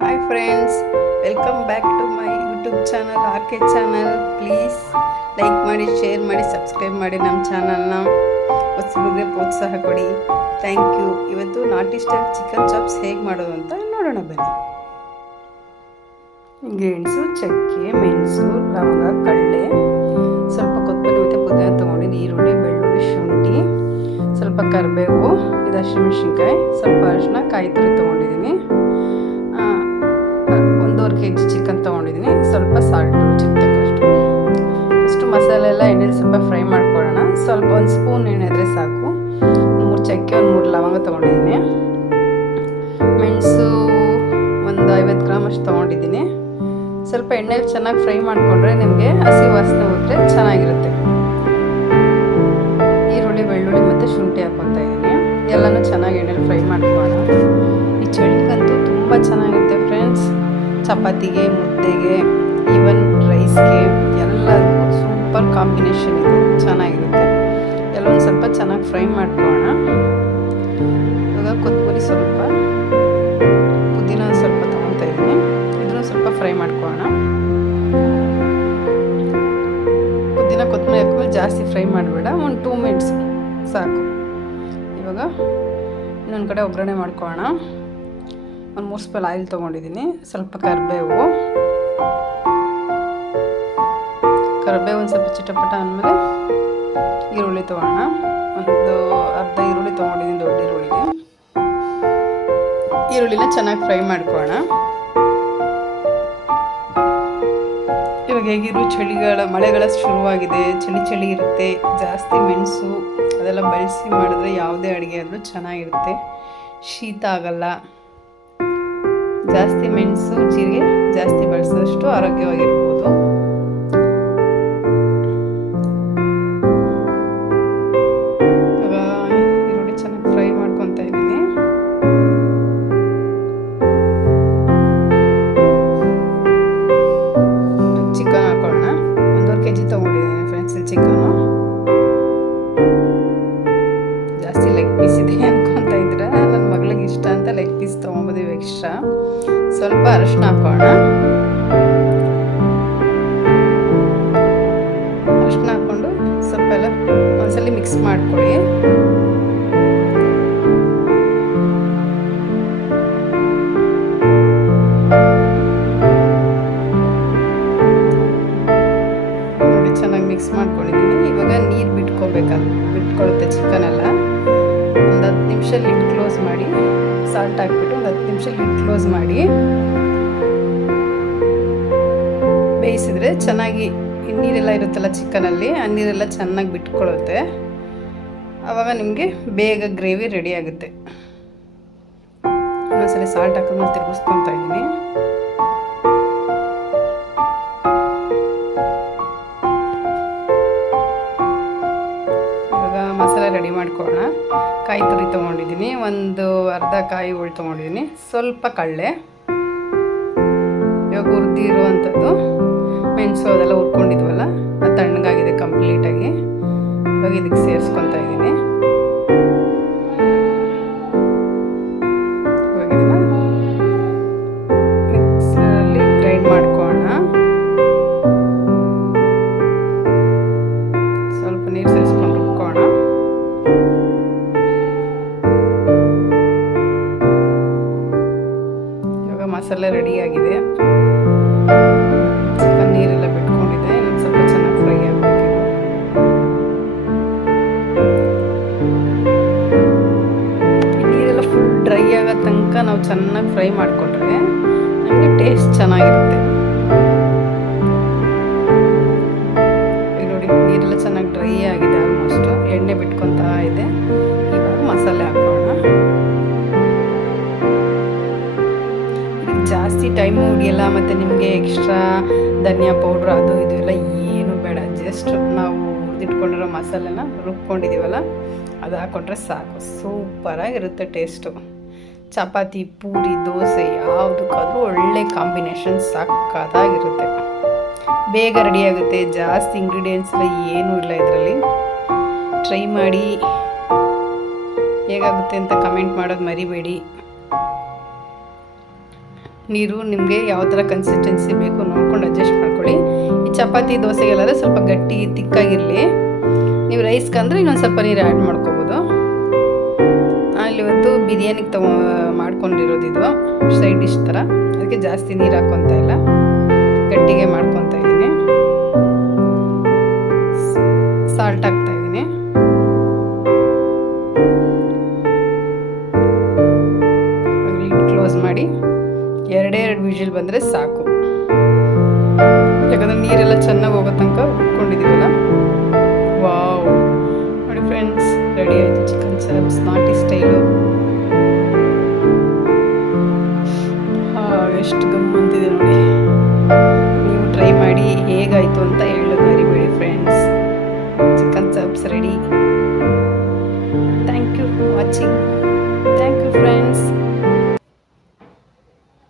Hi friends, welcome back to my YouTube channel RK channel. Please like ಮಾಡಿ, share ಮಾಡಿ, subscribe ಮಾಡಿ ನಮ್ಮ ಚಾನಲ್ನ. ಹೊಸಬರಿಗೆ ಪ್ರೋತ್ಸಾಹ ಕೊಡಿ. Thank you. ಇವತ್ತು ನಾಟಿ ಸ್ಟೈಲ್ ಚಿಕನ್ ಚಾಪ್ಸ್ ಹೇಗೆ ಮಾಡೋದು ಅಂತ ನೋಡೋಣ ಬನ್ನಿ. ಇಂಗ್ರೀಡಿಯೆಂಟ್ಸು: ಚಕ್ಕೆ, ಮೆಣಸು, ಲವಂಗ, ಕಡಲೆ, ಸ್ವಲ್ಪ ಕೊತ್ತಂಬರಿ ಮತ್ತು ಪುದೀನ ತೊಗೊಂಡಿದ್ದೀನಿ, ಈರುಳ್ಳಿ, ಬೆಳ್ಳುಳ್ಳಿ, ಶುಂಠಿ, ಸ್ವಲ್ಪ ಕರಿಬೇವು, ಇದು ಹಸಿಮೆಣಸಿನ್ಕಾಯಿ, ಸ್ವಲ್ಪ ಅರಿಶಿನ, ಕಾಯಿ ತುರಿ ತೊಗೊಂಡಿದ್ದೀನಿ, 1.5 kg ಚಿಕನ್ ತೊಗೊಂಡಿದ್ದೀನಿ, ಸ್ವಲ್ಪ ಸಾಲ್ಟು ರುಚಿಗೆ ತಕ್ಕಷ್ಟು. ಫಸ್ಟು ಮಸಾಲೆ ಎಲ್ಲ ಎಣ್ಣೆಲಿ ಸ್ವಲ್ಪ ಫ್ರೈ ಮಾಡ್ಕೊಳ್ಳೋಣ. ಸ್ವಲ್ಪ 1 ಸ್ಪೂನ್ ಎಣ್ಣೆ ಇದ್ರೆ ಸಾಕು. 3 ಚಕ್ಕೆ, 3 ಲವಂಗ ತೊಗೊಂಡಿದ್ದೀನಿ, ಮೆಣಸು ಒಂದು 50 ಗ್ರಾಮ್ ಅಷ್ಟು ತೊಗೊಂಡಿದ್ದೀನಿ. ಸ್ವಲ್ಪ ಎಣ್ಣೆಲಿ ಚೆನ್ನಾಗಿ ಫ್ರೈ ಮಾಡಿಕೊಂಡ್ರೆ ನಿಮಗೆ ಹಸಿ ವಾಸನೆ ಹೋದರೆ ಚೆನ್ನಾಗಿರುತ್ತೆ. ಈರುಳ್ಳಿ, ಬೆಳ್ಳುಳ್ಳಿ ಮತ್ತು ಶುಂಠಿ ಹಾಕ್ಕೊತಾ ಇದ್ದೀನಿ. ಎಲ್ಲನೂ ಚೆನ್ನಾಗಿ ಎಣ್ಣೆಲಿ ಫ್ರೈ ಮಾಡ್ಕೊಳ್ಳೋಣ. ಈ ಚಳಿಗಂತೂ ತುಂಬ ಚೆನ್ನಾಗಿರುತ್ತೆ ಫ್ರೆಂಡ್ಸ್. ಚಪಾತಿಗೆ, ಮುದ್ದೆಗೆ, ಈವನ್ ರೈಸ್ಗೆ ಎಲ್ಲದಕ್ಕೂ ಸೂಪರ್ ಕಾಂಬಿನೇಷನ್ ಇದು, ಚೆನ್ನಾಗಿರುತ್ತೆ. ಎಲ್ಲೊಂದು ಸ್ವಲ್ಪ ಚೆನ್ನಾಗಿ ಫ್ರೈ ಮಾಡ್ಕೊಳ್ಳೋಣ. ಇವಾಗ ಕೊತ್ತಂಬರಿ ಸ್ವಲ್ಪ, ಪುದೀನ ಸ್ವಲ್ಪ ತೊಗೊತಾ ಇದ್ದೀನಿ, ಇದನ್ನು ಸ್ವಲ್ಪ ಫ್ರೈ ಮಾಡ್ಕೊಳ್ಳೋಣ. ಪುದೀನ ಕೊತ್ತಂಬರಿ ಹಾಕಿದ್ರೆ ಜಾಸ್ತಿ ಫ್ರೈ ಮಾಡಬೇಡ, ಒಂದು 2 ಮಿನಿಟ್ಸ್ ಸಾಕು. ಇವಾಗ ಇನ್ನೊಂದು ಕಡೆ ಒಗ್ಗರಣೆ ಮಾಡ್ಕೊಳ್ಳೋಣ. ಒಂದು 3 ಸ್ಪೂನ್ ಆಯಿಲ್ ತೊಗೊಂಡಿದ್ದೀನಿ, ಸ್ವಲ್ಪ ಕರಿಬೇವು ಒಂದು ಸ್ವಲ್ಪ ಚಿಟಪಟ ಅಂದಮೇಲೆ ಈರುಳ್ಳಿ ತೊಗೊಳ್ಳೋಣ. ಒಂದು ಅರ್ಧ ಈರುಳ್ಳಿ ತೊಗೊಂಡಿದ್ದೀನಿ, ದೊಡ್ಡ ಈರುಳ್ಳಿನ ಚೆನ್ನಾಗಿ ಫ್ರೈ ಮಾಡ್ಕೊಳ್ಳೋಣ. ಇವಾಗ ಹೇಗಿರು ಮಳೆಗಾಲ ಶುರುವಾಗಿದೆ, ಚಳಿ ಇರುತ್ತೆ. ಜಾಸ್ತಿ ಮೆಣಸು ಅದೆಲ್ಲ ಬಳಸಿ ಮಾಡಿದ್ರೆ ಯಾವುದೇ ಅಡುಗೆ ಆದರೂ ಚೆನ್ನಾಗಿರುತ್ತೆ, ಶೀತ ಆಗಲ್ಲ. ಜಾಸ್ತಿ ಮೆಣಸು, ಜೀರಿಗೆ ಜಾಸ್ತಿ ಬಳಸಿದಷ್ಟು ಆರೋಗ್ಯವಾಗಿರ್ಬೋದು. ಇವಾಗ ಈರುಳ್ಳಿ ಚೆನ್ನಾಗಿ ಫ್ರೈ ಮಾಡ್ಕೊತಾ ಇದ್ದೀನಿ. ಚಿಕನ್ ಹಾಕೊಳ್ಳೋಣ. 1.5 kg ತೊಗೊಂಡಿದ್ದೀನಿ ಫ್ರೆಂಡ್ಸ್. ಚಿಕನು ಜಾಸ್ತಿ ಲೆಗ್ ಪೀಸ್ ಇದೆ ಅನ್ಕೊತ ಇದ್ರೆ, ನನ್ನ ಮಗಳಿಗೆ ಇಷ್ಟ ಅಂತ ಲೆಗ್ ಪೀಸ್ ತೊಗೊಂಬೋದಿವಿ ಎಕ್ಸ್ಟ್ರಾ. ಸ್ವಲ್ಪ ಅರಿಶಿನ ಹಾಕೋಣ. ಅರಿಶಿನ ಹಾಕ್ಕೊಂಡು ಸ್ವಲ್ಪ ಎಲ್ಲ ಒಂದ್ಸಲಿ ಮಿಕ್ಸ್ ಮಾಡ್ಕೊಳ್ಳಿ. ನೋಡಿ, ಚೆನ್ನಾಗಿ ಮಿಕ್ಸ್ ಮಾಡ್ಕೊಂಡಿದ್ದೀನಿ. ಇವಾಗ ನೀರು ಬಿಟ್ಕೊಳ್ಳುತ್ತೆ ಚಿಕನ್ ಎಲ್ಲ. ಒಂದು 10 ನಿಮಿಷ ಲಿಡ್ ಕ್ಲೋಸ್ ಮಾಡಿ, ಸಾಲ್ಟ್ ಹಾಕ್ಬಿಟ್ಟು ಒಂದು 10 ನಿಮಿಷ ಲಿಡ್ ಕ್ಲೋಸ್ ಮಾಡಿ ಬೇಯಿಸಿದ್ರೆ ಚೆನ್ನಾಗಿ ನೀರೆಲ್ಲ ಇರುತ್ತಲ್ಲ ಚಿಕನಲ್ಲಿ, ಆ ನೀರೆಲ್ಲ ಚೆನ್ನಾಗಿ ಬಿಟ್ಕೊಳ್ಳುತ್ತೆ. ಆವಾಗ ನಿಮಗೆ ಬೇಗ ಗ್ರೇವಿ ರೆಡಿ ಆಗುತ್ತೆ. ಇನ್ನೊಂದ್ಸಲಿ ಸಾಲ್ಟ್ ಹಾಕಿದ್ಮೇಲೆ ತಿರುಗಿಸ್ಕೊತಾ ಇದ್ದೀನಿ. ಇವಾಗ ಮಸಾಲೆ ರೆಡಿ ಮಾಡ್ಕೊಳ್ಳೋಣ. ಕಾಯಿ ತುರಿ ತೊಗೊಂಡಿದ್ದೀನಿ, ಒಂದು ಅರ್ಧ ಕಾಯಿ ಉಳ್ಳು ತೊಗೊಂಡಿದ್ದೀನಿ, ಸ್ವಲ್ಪ ಕಡಲೆ, ಇವಾಗ ಹುರಿದಿರುವಂಥದ್ದು ಮೆಣಸು ಅದೆಲ್ಲ ಹುರ್ಕೊಂಡಿದ್ವಲ್ಲ, ಅದು ತಣ್ಣಗಾಗಿದೆ ಕಂಪ್ಲೀಟಾಗಿ. ಇವಾಗ ಇದಕ್ಕೆ ಸೇರಿಸ್ಕೊತಾ ಇದ್ದೀನಿ. ಇವಾಗ ಇದನ್ನು ಮಿಕ್ಸಲ್ಲಿ ಗ್ರೈಂಡ್ ಮಾಡ್ಕೊಳ್ಳೋಣ. ಸ್ವಲ್ಪ ನೀರು ಸೇರಿಸ್ಕೊಂಡು ರುಬ್ಕೊಳ್ಳೋಣ. ಮಸಾಲೆ ರೆಡಿಯಾಗಿದೆ. ಚಿಕನ್ ನೀರೆಲ್ಲ ಬಿಟ್ಕೊಂಡಿದೆ, ಇನ್ನೊಂದು ಸ್ವಲ್ಪ ಚೆನ್ನಾಗಿ ಫ್ರೈ ಆಗಬೇಕಿದೆ. ಈ ನೀರೆಲ್ಲ ಫುಲ್ ಡ್ರೈ ಆಗೋ ತನಕ ನಾವು ಚೆನ್ನಾಗಿ ಫ್ರೈ ಮಾಡಿಕೊಂಡ್ರೆ ನಮಗೆ ಟೇಸ್ಟ್ ಚೆನ್ನಾಗಿರುತ್ತೆ. ನೋಡಿ, ನೀರೆಲ್ಲ ಚೆನ್ನಾಗಿ ಡ್ರೈ ಆಗಿದೆ, ಆಲ್ಮೋಸ್ಟು ಎಣ್ಣೆ ಬಿಟ್ಕೊತಾ ಇದೆ. ಇವಾಗ ಮಸಾಲೆ ಹಾಕೋಣ. ಜಾಸ್ತಿ ಟೈಮು ಹಿಡಿಯಲ್ಲ, ಮತ್ತು ನಿಮಗೆ ಎಕ್ಸ್ಟ್ರಾ ಧನಿಯಾ ಪೌಡ್ರ್ ಅದು ಇದು ಎಲ್ಲ ಏನು ಬೇಡ. ಜಸ್ಟ್ ನಾವು ಹುರಿದಿಟ್ಕೊಂಡಿರೋ ಮಸಾಲೆನ ರುಬ್ಕೊಂಡಿದ್ದೀವಲ್ಲ, ಅದು ಹಾಕ್ಕೊಂಡ್ರೆ ಸಾಕು. ಸೂಪರಾಗಿರುತ್ತೆ ಟೇಸ್ಟು. ಚಪಾತಿ, ಪೂರಿ, ದೋಸೆ ಯಾವುದಕ್ಕಾದರೂ ಒಳ್ಳೆ ಕಾಂಬಿನೇಷನ್, ಸಾಕಾಗಿರುತ್ತೆ. ಬೇಗ ರೆಡಿಯಾಗುತ್ತೆ. ಜಾಸ್ತಿ ಇಂಗ್ರೀಡಿಯೆಂಟ್ಸ್ ಎಲ್ಲ ಏನೂ ಇಲ್ಲ ಇದರಲ್ಲಿ. ಟ್ರೈ ಮಾಡಿ, ಹೇಗಾಗುತ್ತೆ ಅಂತ ಕಮೆಂಟ್ ಮಾಡೋದು ಮರಿಬೇಡಿ. ನೀರು ನಿಮಗೆ ಯಾವ ಥರ ಕನ್ಸಿಸ್ಟೆನ್ಸಿ ಬೇಕು ನೋಡ್ಕೊಂಡು ಅಡ್ಜಸ್ಟ್ ಮಾಡ್ಕೊಳ್ಳಿ. ಈ ಚಪಾತಿ ದೋಸೆಗೆಲ್ಲಾದ್ರೆ ಸ್ವಲ್ಪ ಗಟ್ಟಿ ತಿಕ್ಕಾಗಿರಲಿ. ನೀವು ರೈಸ್ಗಂದ್ರೆ ಇನ್ನೊಂದು ಸ್ವಲ್ಪ ನೀರು ಆ್ಯಡ್ ಮಾಡ್ಕೋಬೋದು. ನಾನಿವತ್ತು ಬಿರಿಯಾನಿಗೆ ಮಾಡ್ಕೊಂಡಿರೋದು ಇದು ಸೈಡ್ ಡಿಶ್ ಥರ, ಅದಕ್ಕೆ ಜಾಸ್ತಿ ನೀರು ಹಾಕ್ಕೊತಾ ಇಲ್ಲ, ಗಟ್ಟಿಗೆ ಮಾಡ್ಕೊತಾ ಇದ್ದೀನಿ. ಸಾಲ್ಟ್ ಹಾಕ್ತಾ ಇದ್ದೀನಿ. ಕ್ಲೋಸ್ ಮಾಡಿ 2 ವಿಜಿಲ್ ಬಂದರೆ ಸಾಕು. ಯಾಕಂದರೆ ನೀರೆಲ್ಲ ಚೆನ್ನಾಗಿ ಹೋಗೋ ತನಕ ಉಟ್ಕೊಂಡಿದ್ದೀವಲ್ಲ. ವಾವ್, ನೋಡಿ ಫ್ರೆಂಡ್ಸ್, ರೆಡಿ ಆಯಿತು ಚಿಕನ್ ಚಾಪ್ಸ್ ನಾಟಿ ಸ್ಟೈಲು. ಎಷ್ಟು ಗಮ್ಮಂತಿದೆ ನೋಡಿ.